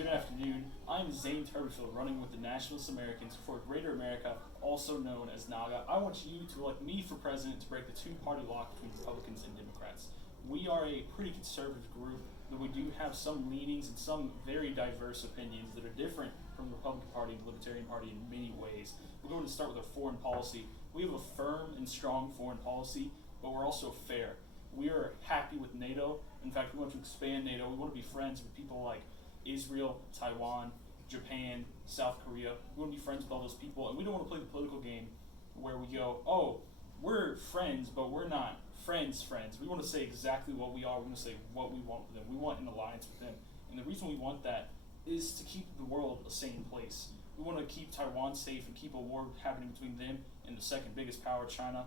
Good afternoon. I'm Zane turbyfill, running with the Nationalist Americans for Greater America, also known as NAGA. I want you to elect me for president to break the two-party lock between Republicans and Democrats. We are a pretty conservative group, but we do have some leanings and some very diverse opinions that are different from the Republican Party and the Libertarian Party in many ways. We're going to start with our foreign policy. We have a firm and strong foreign policy, but we're also fair. We are happy with NATO. In fact, we want to expand NATO. We want to be friends with people like Israel, Taiwan, Japan, South Korea. We want to be friends with all those people, and we don't want to play the political game where we go, oh, we're friends, but we're not friends. We want to say exactly what we are. We want to say what we want with them. We want an alliance with them. And the reason we want that is to keep the world a sane place. We want to keep Taiwan safe and keep a war happening between them and the second biggest power, China.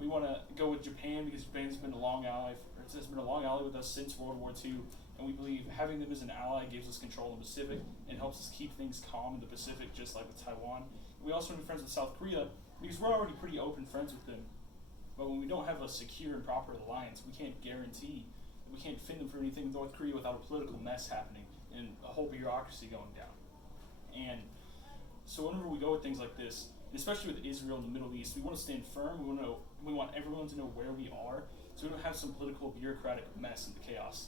We want to go with Japan because Japan's been a long ally, with us since World War II, and we believe having them as an ally gives us control in the Pacific and helps us keep things calm in the Pacific, just like with Taiwan. We also want to be friends with South Korea because we're already pretty open friends with them. But when we don't have a secure and proper alliance, we can't guarantee, we can't defend them for anything with North Korea without a political mess happening and a whole bureaucracy going down. And so whenever we go with things like this, especially with Israel and the Middle East, we want to stand firm. We want everyone to know where we are, so we don't have some political bureaucratic mess and chaos.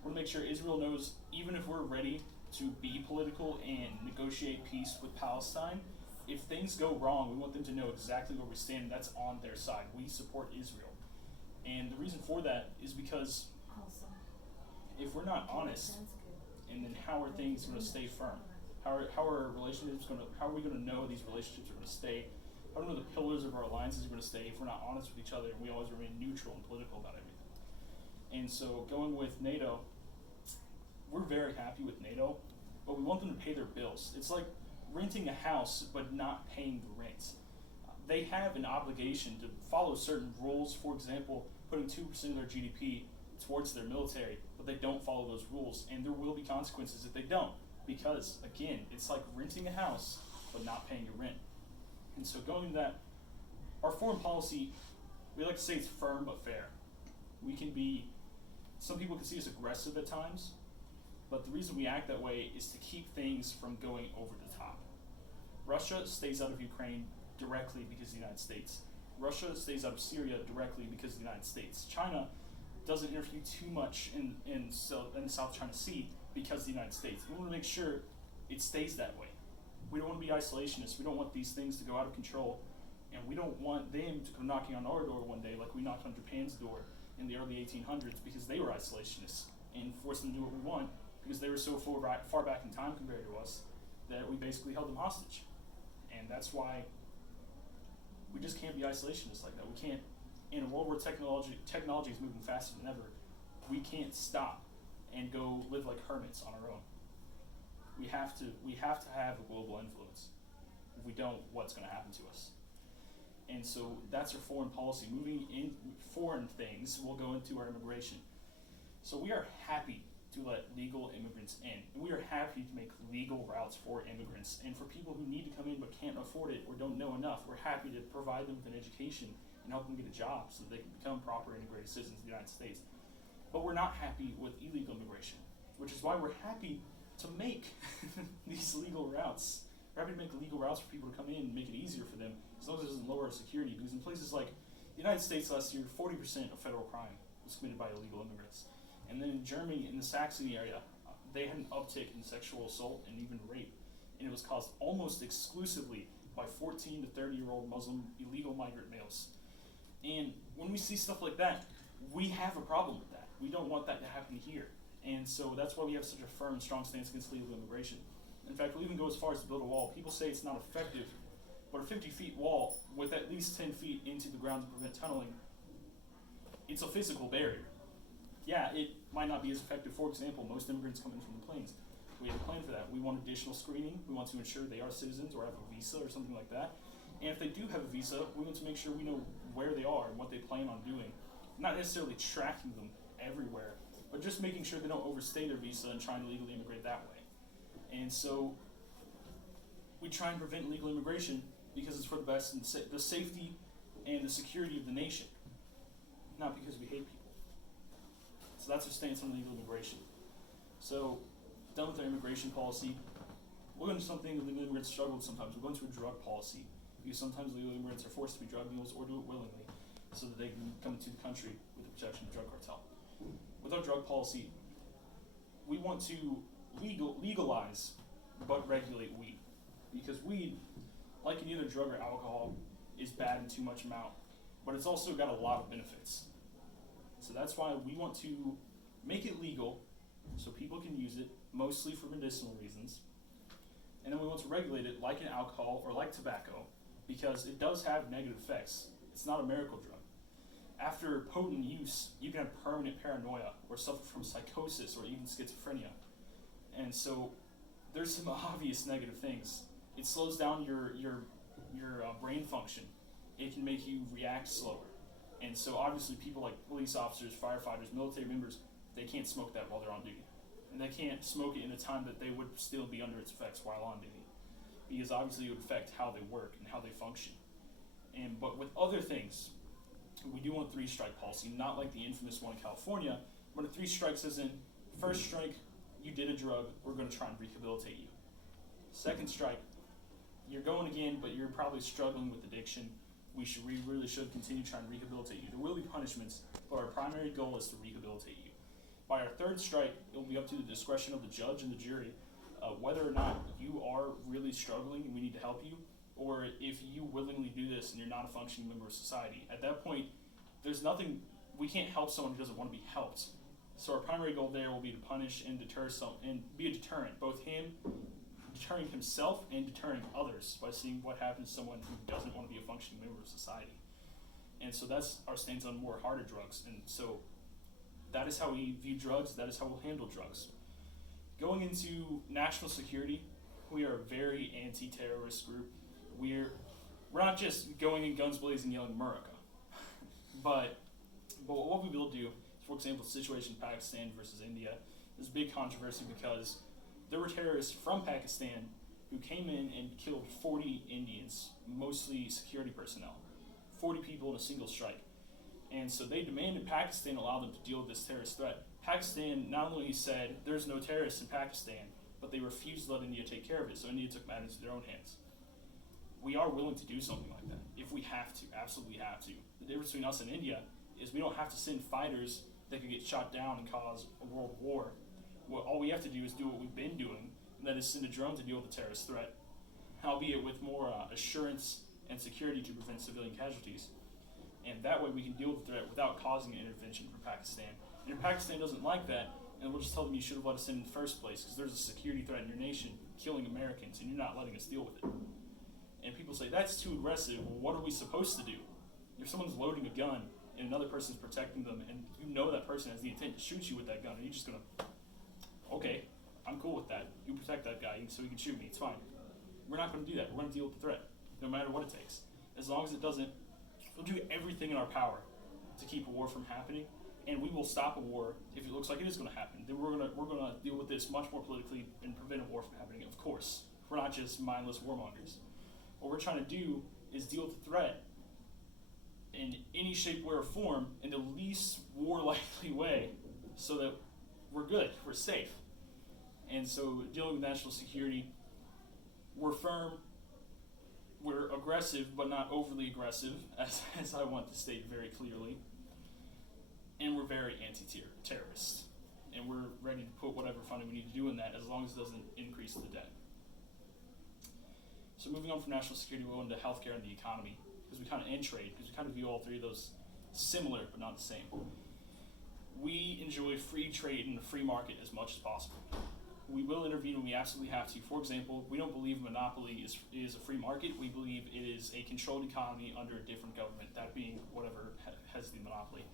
We want to make sure Israel knows, even if we're ready to be political and negotiate peace with Palestine, if things go wrong, we want them to know exactly where we stand, and that's on their side. We support Israel. And the reason for that is because if we're not honest, and then how are things going to stay firm? How are relationships going to? How are we going to know these relationships are going to stay? How do we know the pillars of our alliances are going to stay if we're not honest with each other and we always remain neutral and political about everything? And so going with NATO, we're very happy with NATO, but we want them to pay their bills. It's like renting a house but not paying the rent. They have an obligation to follow certain rules. For example, putting 2% of their GDP towards their military, but they don't follow those rules, and there will be consequences if they don't. Because, again, it's like renting a house, but not paying your rent. And so going to that, our foreign policy, we like to say it's firm but fair. We can be, some people can see us aggressive at times, but the reason we act that way is to keep things from going over the top. Russia stays out of Ukraine directly because of the United States. Russia stays out of Syria directly because of the United States. China doesn't interfere too much in the South China Sea because of the United States. We want to make sure it stays that way. We don't want to be isolationists. We don't want these things to go out of control, and we don't want them to come knocking on our door one day like we knocked on Japan's door in the early 1800s because they were isolationists and forced them to do what we want because they were so far back in time compared to us that we basically held them hostage. And that's why we just can't be isolationists like that. We can't, in a world where technology is moving faster than ever, we can't stop and go live like hermits on our own. We have to have a global influence. If we don't, what's going to happen to us? And so that's our foreign policy. Moving in foreign things, we'll go into our immigration. So we are happy to let legal immigrants in. And we are happy to make legal routes for immigrants. And for people who need to come in but can't afford it or don't know enough, we're happy to provide them with an education and help them get a job so that they can become proper integrated citizens of the United States. But we're not happy with illegal immigration, which is why we're happy to make these legal routes. We're happy to make legal routes for people to come in and make it easier for them, as long as it doesn't lower our security. Because in places like the United States last year, 40% of federal crime was committed by illegal immigrants. And then in Germany, in the Saxony area, they had an uptick in sexual assault and even rape. And it was caused almost exclusively by 14 to 30-year-old Muslim illegal migrant males. And when we see stuff like that, we have a problem with that. We don't want that to happen here. And so that's why we have such a firm and strong stance against illegal immigration. In fact, we'll even go as far as to build a wall. People say it's not effective, but a 50-feet wall with at least 10 feet into the ground to prevent tunneling, it's a physical barrier. Yeah, it might not be as effective. For example, most immigrants come in from the plains. We have a plan for that. We want additional screening. We want to ensure they are citizens or have a visa or something like that. And if they do have a visa, we want to make sure we know where they are and what they plan on doing. Not necessarily tracking them everywhere, but just making sure they don't overstay their visa and trying to legally immigrate that way. And so we try and prevent illegal immigration because it's for the best and the safety and the security of the nation, not because we hate people. So that's our stance on illegal immigration. So done with our immigration policy, we'll go into something that legal immigrants struggle with sometimes. We'll go into a drug policy, because sometimes legal immigrants are forced to be drug mules or do it willingly so that they can come into the country with the protection of the drug cartel. With our drug policy, we want to legalize but regulate weed, because weed, like any other drug or alcohol, is bad in too much amount, but it's also got a lot of benefits. So that's why we want to make it legal so people can use it, mostly for medicinal reasons. And then we want to regulate it like an alcohol or like tobacco, because it does have negative effects. It's not a miracle drug. After potent use, you can have permanent paranoia or suffer from psychosis or even schizophrenia. And so there's some obvious negative things. It slows down your brain function. It can make you react slower. And so obviously people like police officers, firefighters, military members, they can't smoke that while they're on duty. And they can't smoke it in a time that they would still be under its effects while on duty, because obviously it would affect how they work and how they function. But with other things, we do want 3-strike policy, not like the infamous one in California, when a 3 strikes is in, first strike, you did a drug, we're going to try and rehabilitate you. Second strike, you're going again, but you're probably struggling with addiction. We really should continue trying to rehabilitate you. There will be punishments, but our primary goal is to rehabilitate you. By our 3rd strike, it will be up to the discretion of the judge and the jury whether or not you are really struggling and we need to help you, or if you willingly do this and you're not a functioning member of society. At that point, there's nothing, we can't help someone who doesn't want to be helped. So our primary goal there will be to punish and deter and be a deterrent, both him, deterring himself, and deterring others by seeing what happens to someone who doesn't want to be a functioning member of society. And so that's our stance on more harder drugs. And so that is how we view drugs, that is how we'll handle drugs. Going into national security, we are a very anti-terrorist group. We're not just going in guns blazing yelling America, but what we will do, for example, the situation in Pakistan versus India, there's a big controversy because there were terrorists from Pakistan who came in and killed 40 Indians, mostly security personnel, 40 people in a single strike. And so they demanded Pakistan allow them to deal with this terrorist threat. Pakistan not only said there's no terrorists in Pakistan, but they refused to let India take care of it, so India took matters into their own hands. We are willing to do something like that if we have to, absolutely have to. The difference between us and India is we don't have to send fighters that could get shot down and cause a world war. All we have to do is do what we've been doing, and that is send a drone to deal with the terrorist threat, albeit with more assurance and security to prevent civilian casualties. And that way we can deal with the threat without causing an intervention from Pakistan. And if Pakistan doesn't like that, and we'll just tell them you should have let us in the first place because there's a security threat in your nation killing Americans and you're not letting us deal with it. And people say, that's too aggressive. Well, what are we supposed to do? If someone's loading a gun and another person's protecting them and you know that person has the intent to shoot you with that gun, and you're just going to, okay, I'm cool with that. You protect that guy so he can shoot me. It's fine. We're not going to do that. We're going to deal with the threat no matter what it takes. As long as it doesn't, we'll do everything in our power to keep a war from happening, and we will stop a war if it looks like it is going to happen. Then we're going to deal with this much more politically and prevent a war from happening. Of course, we're not just mindless warmongers. What we're trying to do is deal with the threat in any shape, way, or form in the least war-likely way, so that we're good, we're safe. And so, dealing with national security, we're firm. We're aggressive, but not overly aggressive, as I want to state very clearly. And we're very anti-terrorist. And we're ready to put whatever funding we need to do in that, as long as it doesn't increase the debt. So moving on from national security, we'll go into healthcare and the economy, and trade, because we kind of view all three of those similar, but not the same. We enjoy free trade and a free market as much as possible. We will intervene when we absolutely have to. For example, we don't believe monopoly is a free market. We believe it is a controlled economy under a different government, that being whatever has the monopoly.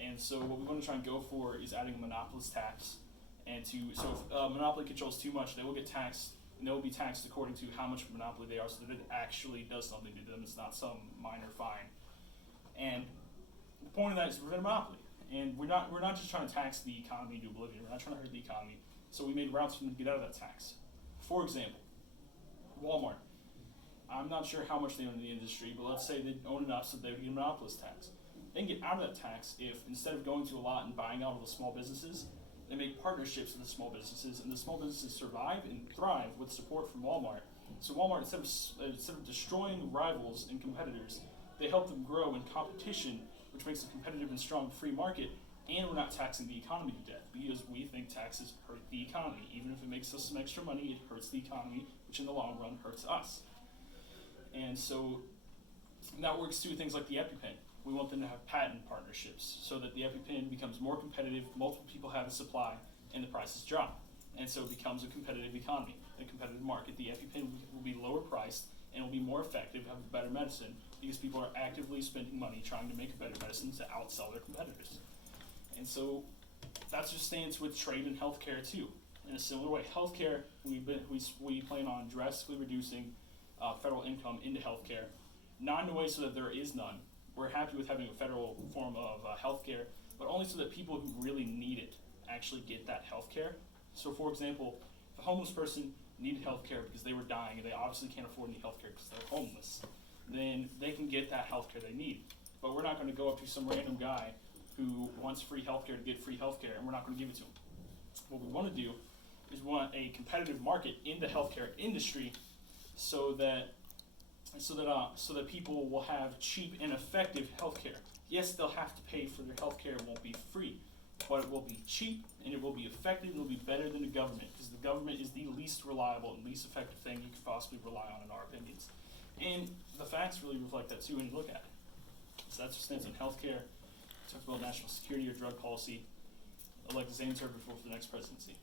And so what we want to try and go for is adding a monopolist tax. So if monopoly controls too much, they will get taxed, and they will be taxed according to how much of a monopoly they are, so that it actually does something to them. It's not some minor fine. And the point of that is to prevent a monopoly. And we're not just trying to tax the economy to oblivion. We're not trying to hurt the economy. So we made routes for them to get out of that tax. For example, Walmart. I'm not sure how much they own in the industry, but let's say they own enough so they would get a monopolist tax. They can get out of that tax if, instead of going to a lot and buying out all the small businesses, They make partnerships with the small businesses, and the small businesses survive and thrive with support from Walmart. So Walmart, instead of destroying rivals and competitors, they help them grow in competition, which makes a competitive and strong free market, and we're not taxing the economy to death, because we think taxes hurt the economy. Even if it makes us some extra money, it hurts the economy, which in the long run hurts us. And so that works through things like the EpiPen. We want them to have patent partnerships so that the EpiPen becomes more competitive, multiple people have a supply, and the prices drop. And so it becomes a competitive economy, a competitive market. The EpiPen will be lower priced and will be more effective, have a better medicine, because people are actively spending money trying to make a better medicine to outsell their competitors. And so that's your stance with trade and healthcare too. In a similar way, healthcare, we plan on drastically reducing federal income into healthcare, not in a way so that there is none. We're happy with having a federal form of healthcare, but only so that people who really need it actually get that healthcare. So for example, if a homeless person needed healthcare because they were dying and they obviously can't afford any healthcare because they're homeless, then they can get that healthcare they need. But we're not going to go up to some random guy who wants free healthcare to get free healthcare, and we're not going to give it to him. What we want to do is we want a competitive market in the healthcare industry so that people will have cheap and effective healthcare. Yes, they'll have to pay for their healthcare; it won't be free, but it will be cheap and it will be effective and it will be better than the government, because the government is the least reliable and least effective thing you could possibly rely on, in our opinions. And the facts really reflect that too when you look at it. So that's our stance on healthcare. Talk about national security or drug policy. Elect Zane for the next presidency.